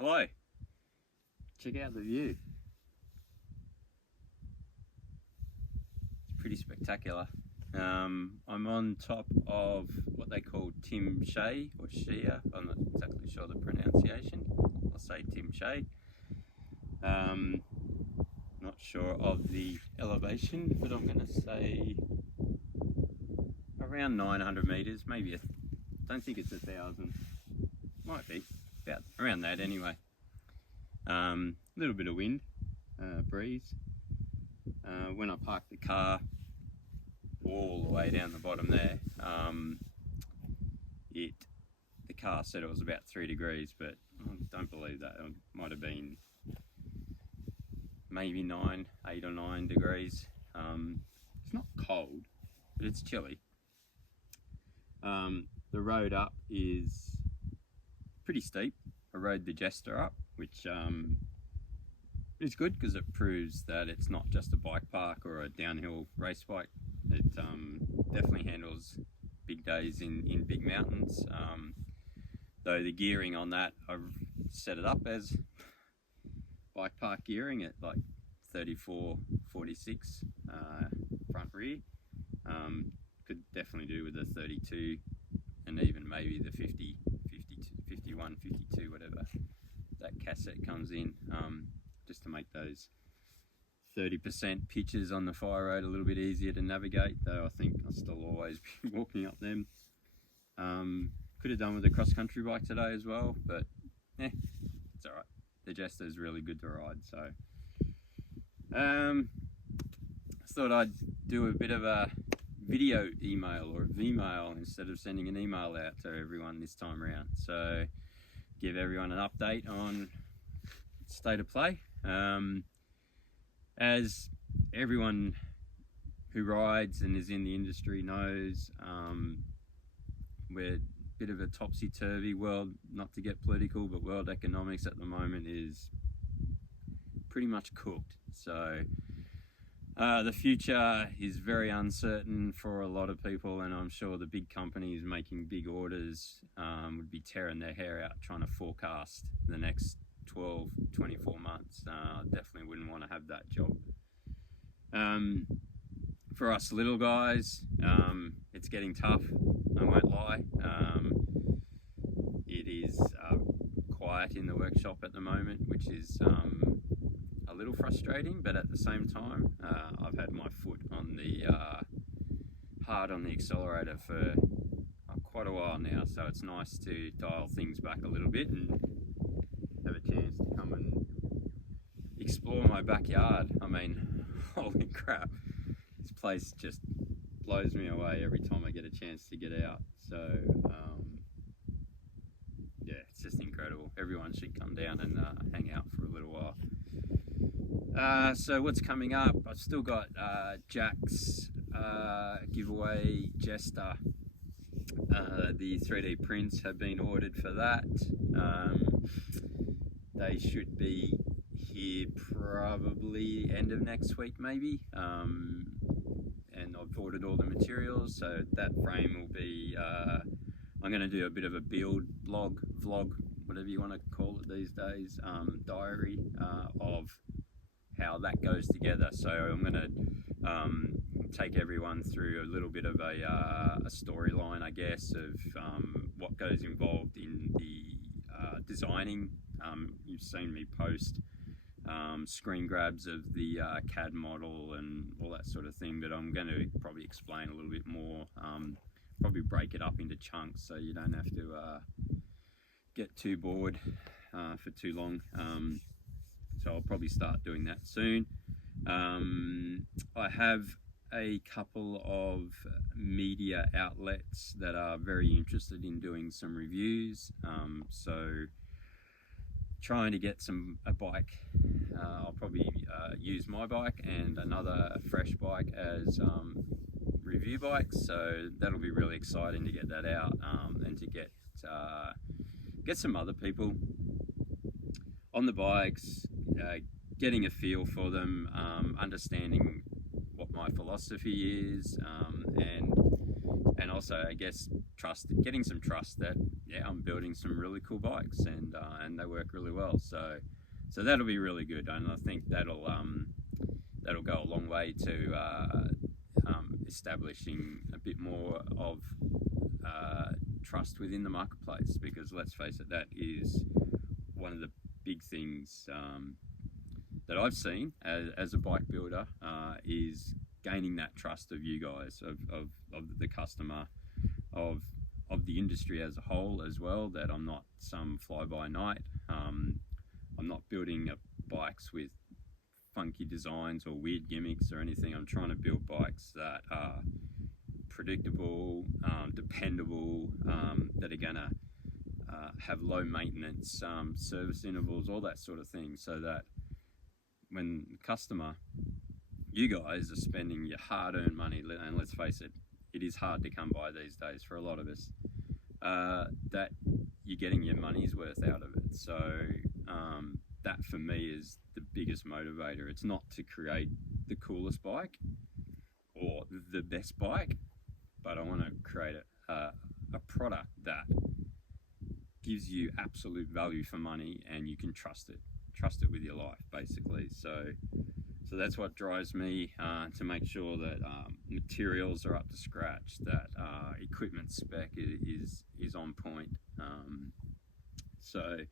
Hello, check out the view. It's pretty spectacular. I'm on top of what they call Tim Shea or Shea. I'm not exactly sure the pronunciation. I'll say Tim Shea. Not sure of the elevation, but I'm going to say around 900 meters, maybe. Don't think it's 1,000. Might be about around that anyway. A little bit of wind, breeze. When I parked the car all the way down the bottom there, the car said it was about 3 degrees, but I don't believe that. It might have been maybe 8 or 9 degrees. It's not cold, but it's chilly. The road up is pretty steep. I rode the Jester up, which is good because it proves that it's not just a bike park or a downhill race bike. It definitely handles big days in big mountains. Though the gearing on that, I've set it up as bike park gearing at like 34/46 front rear. Could definitely do with a 32 and even maybe the 50, 52, 51, 52, whatever that cassette comes in, just to make those 30% pitches on the fire road a little bit easier to navigate, though I think I'll still always be walking up them. Could have done with a cross-country bike today as well, but it's alright. The Jester is really good to ride, so I thought I'd do a bit of a video email or a V-mail instead of sending an email out to everyone this time around. So give everyone an update on state of play. As everyone who rides and is in the industry knows, we're a bit of a topsy-turvy world, not to get political, but world economics at the moment is pretty much cooked. So the future is very uncertain for a lot of people, and I'm sure the big companies making big orders would be tearing their hair out trying to forecast the next 12, 24 months. Definitely wouldn't want to have that job. For us little guys, it's getting tough, I won't lie. It is quiet in the workshop at the moment, which is a little frustrating, but at the same time, I've had my foot on the hard on the accelerator for quite a while now, so it's nice to dial things back a little bit and have a chance to come and explore my backyard. I mean, holy crap, this place just blows me away every time I get a chance to get out. So yeah, it's just incredible. Everyone should come down and hang out for a little while. So what's coming up? I've still got Jack's giveaway Jester. The 3D prints have been ordered for that. They should be here probably end of next week maybe. And I've ordered all the materials, so that frame will be, I'm going to do a bit of a build vlog, whatever you want to call it these days, diary of how that goes together. So I'm going to take everyone through a little bit of a storyline, I guess, of what goes involved in the designing. You've seen me post screen grabs of the CAD model and all that sort of thing, but I'm going to probably explain a little bit more, probably break it up into chunks so you don't have to get too bored for too long. So I'll probably start doing that soon. I have a couple of media outlets that are very interested in doing some reviews, so trying to get a bike. I'll probably use my bike and another fresh bike as review bikes, so that'll be really exciting to get that out, and to get some other people on the bikes, getting a feel for them, understanding what my philosophy is, and also I guess getting some trust that yeah, I'm building some really cool bikes and they work really well. So that'll be really good, and I think that'll go a long way to establishing a bit more of trust within the marketplace, because let's face it, that is one of the big things that I've seen as a bike builder, is gaining that trust of you guys, of the customer, of the industry as a whole as well, that I'm not some fly-by-night. I'm not building bikes with funky designs or weird gimmicks or anything. I'm trying to build bikes that are predictable, dependable, that are gonna have low maintenance, service intervals, all that sort of thing, so that when the customer, you guys are spending your hard-earned money, and let's face it, it is hard to come by these days for a lot of us, that you're getting your money's worth out of it. So that for me is the biggest motivator. It's not to create the coolest bike or the best bike, but I want to create a product that gives you absolute value for money, and you can trust it with your life, basically. So that's what drives me, to make sure that materials are up to scratch, that equipment spec is on point. So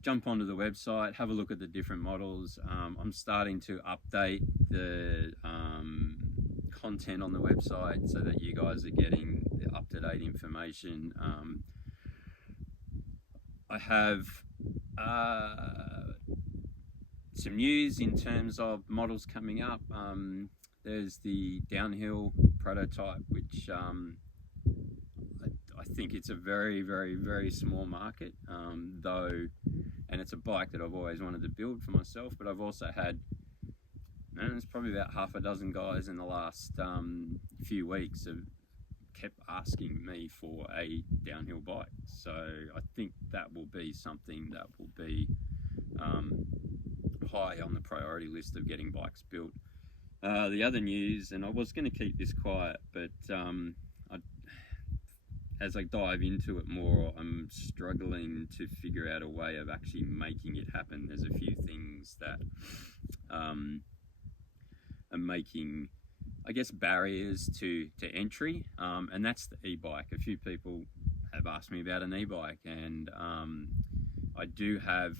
jump onto the website, have a look at the different models. I'm starting to update the content on the website so that you guys are getting the up-to-date information. I have some news in terms of models coming up. There's the downhill prototype, which I think it's a very, very, very small market, though, and it's a bike that I've always wanted to build for myself, but I've also had, there's probably about half a dozen guys in the last few weeks have kept asking me for a downhill bike. So I think that will be something that will be high on the priority list of getting bikes built. The other news, and I was going to keep this quiet, but as I dive into it more, I'm struggling to figure out a way of actually making it happen. There's a few things that are making, I guess, barriers to entry, and that's the e-bike. A few people have asked me about an e-bike, and I do have,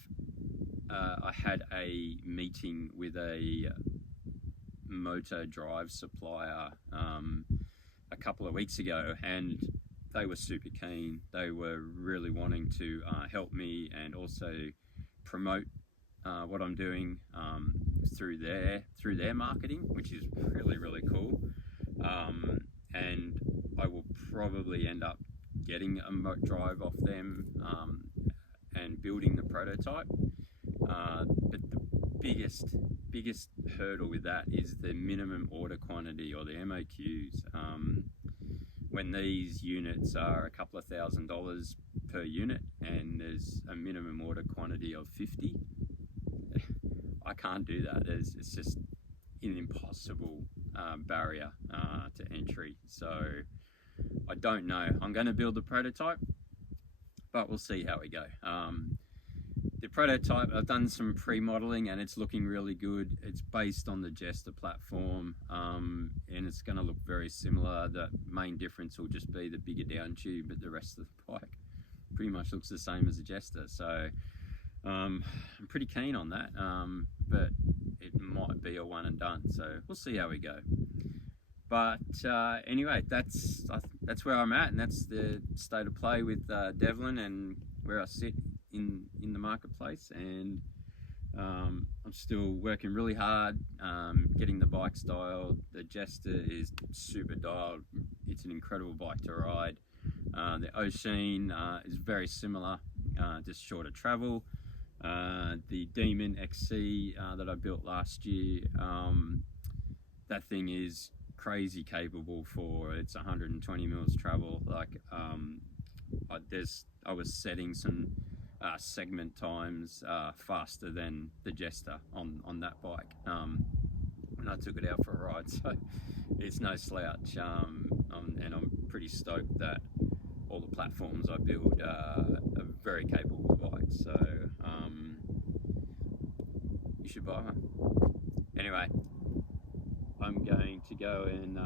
I had a meeting with a motor drive supplier a couple of weeks ago, and they were super keen. They were really wanting to help me and also promote what I'm doing through their marketing, which is really, really cool. And I will probably end up getting a motor drive off them and building the prototype. But the biggest hurdle with that is the minimum order quantity, or the MOQs. When these units are a couple of $1,000s per unit, and there's a minimum order quantity of 50, I can't do that. It's just an impossible barrier to entry. So I don't know. I'm going to build the prototype, but we'll see how we go. The prototype, I've done some pre-modeling and it's looking really good. It's based on the Jester platform, and it's going to look very similar. The main difference will just be the bigger down tube, but the rest of the bike pretty much looks the same as the Jester. So I'm pretty keen on that, but it might be a one and done. So we'll see how we go. But anyway, that's where I'm at, and that's the state of play with Devlin and where I sit in the marketplace. And I'm still working really hard getting the bike styled. The Jester is super dialed. It's an incredible bike to ride. The Ocean is very similar, just shorter travel. The Demon XC that I built last year, that thing is crazy capable for its 120 mils travel. Like I was setting some segment times faster than the Jester on that bike when I took it out for a ride, so it's no slouch. I'm and I'm pretty stoked that all the platforms I build are very capable bikes. So you should buy one. Anyway, I'm going to go and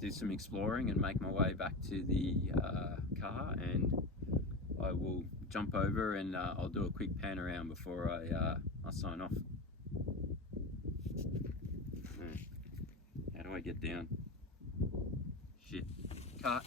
do some exploring and make my way back to the car, and I will jump over and I'll do a quick pan around before I sign off. How do I get down? Shit. Cut.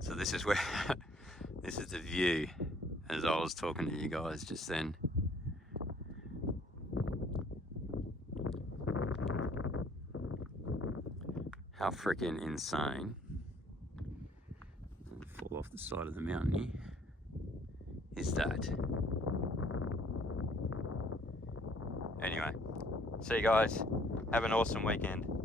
So this is where, this is the view as I was talking to you guys just then. How freaking insane. Fall off the side of the mountain here. Is that? Anyway, see you guys. Have an awesome weekend.